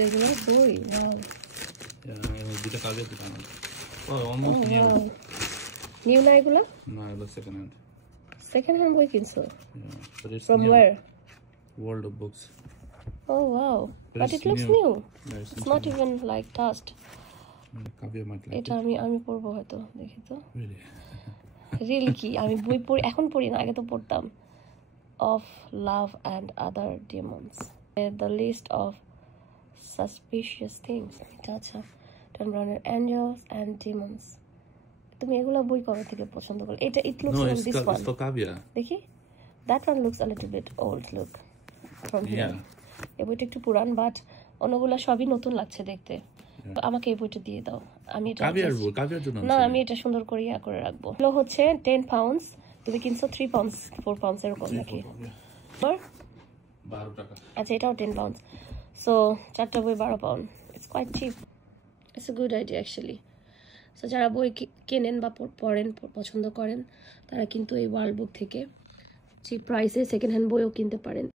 regular boy. Wow. Almost new. Wow. New na egula? No, it was second hand. Second hand boy kinso. Yeah, but it's From new. where? World of Books. Oh wow. But it's it looks new. new. Yeah, It's not even like touched. Kavya might like এটা it. আমি পড়বো হয়তো দেখি তো Really? Really কি আমি বই পড়ি এখন পড়ি না আগে তো পড়তাম of love and other demons the list of suspicious things এটা আচ্ছা টন ব্রাউনের অ্যাঞ্জেলস অ্যান্ড ডিমন্স তুমি এগুলো বই কবে থেকে পছন্দ করো এটা it looks No, like it's, this one it's for Kavya. দেখি that one looks a little bit old look from here Yeah. এই বইটা একটু পুরান বাট অন্যগুলো সবই নতুন লাগছে দেখতে আমাকে এই বইটা দিয়ে দাও আমি এটা Kavyaর বই, Kavyaর জন্য না আনছি। আমি এটা সুন্দর করে করে রাখবো এগুলো হচ্ছে 10 পাউন্ডস তুমি কিনছো 3 পাউন্ডস 4 পাউন্ডস এরকম নাকি 12 টাকা। আচ্ছা এটাও 10 পাউন্ডস সো চারটা বই 12 pound it's quite cheap it's a good idea actually so যারা বই কেনেন বা পড়েন পছন্দ করেন তারা কিন্তু এই ওয়ার্ল্ড বুক থেকে চিপ প্রাইসে সেকেন্ড হ্যান্ড বইও কিনতে পারেন